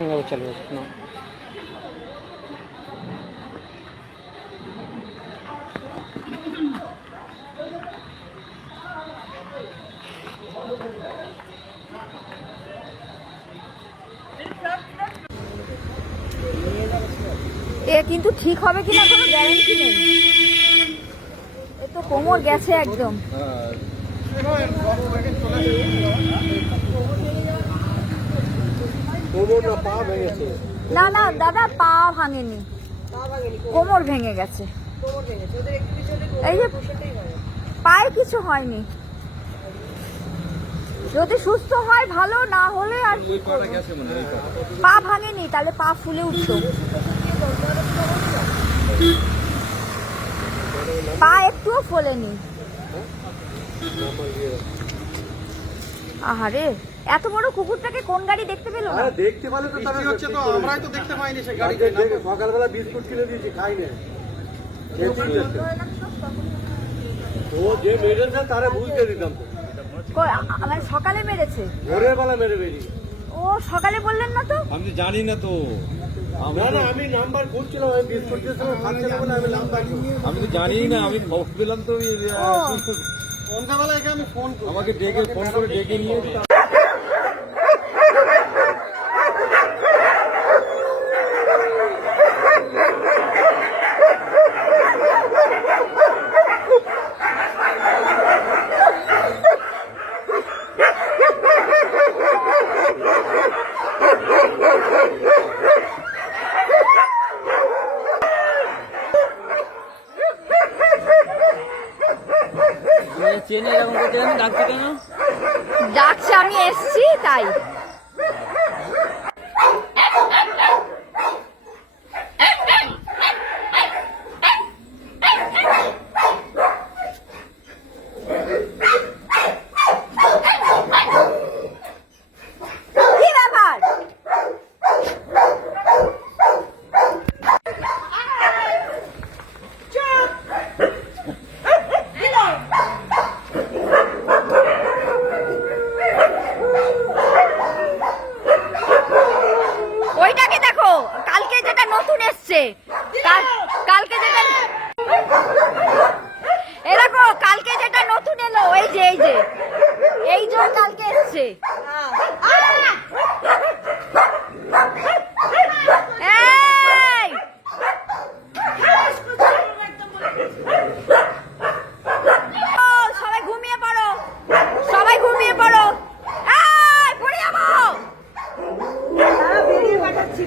चलो ना এ কিন্তু ঠিক হবে কিনা কোনো গ্যারান্টি নেই। এ তো কোমর গেছে একদম। না না দাদা, পা ভাঙেনি, কোমর ভেঙে গেছে। এই যে পায়ে কিছু হয়নি, যদি সুস্থ হয় ভালো, না হলে আর পা ভাঙেনি, তাহলে পা ফুলে উঠতো। পা একটুও ফোলেনি। আহারে, এত বড় কুকুরটাকে কোন গাড়ি দেখতে পেল না? দেখতে পেলে তো তাহলে হচ্ছে, তো আমরাই তো দেখতে পাইনি সেই গাড়ি। সকালবেলা বিস্কুট কিনে দিয়েছি, খাই না। ও যে মেরেছে তারা বুঝতে দিতাম তো। মানে সকালে মেরেছে, ভোরের বেলা মেরে বেরিয়ে। ও সকালে বললেন না তো? আমি জানি না তো। না না, আমি নাম্বার খুঁজছিলাম, আমি বিস্কুট দিয়েছিলাম, খাচ্ছিলাম বলে আমি নাম্বার। আমি তো জানি না, আমি খবর পেলাম তো। সন্ধ্যাবেলা এখানে আমি ফোন করি, আমাকে ডেকে ফোন করে ডেকে নিয়ে চেনে এরকম করতে জানি। ডাকছে কেন? ডাকছে, আমি এসছি তাই। কি ব্যাপার? ওইটাকে দেখো, কালকে যেটা নতুন এসছে, কালকে যেটা এ দেখো, কালকে যেটা নতুন এলো, এই যে এই যে কালকে এসছে। এই ও, সবাই ঘুমিয়ে পড়ো, সবাই ঘুমিয়ে পড়ো। এই পড়ে যাবো। বেরিয়ে পাঠাচ্ছি।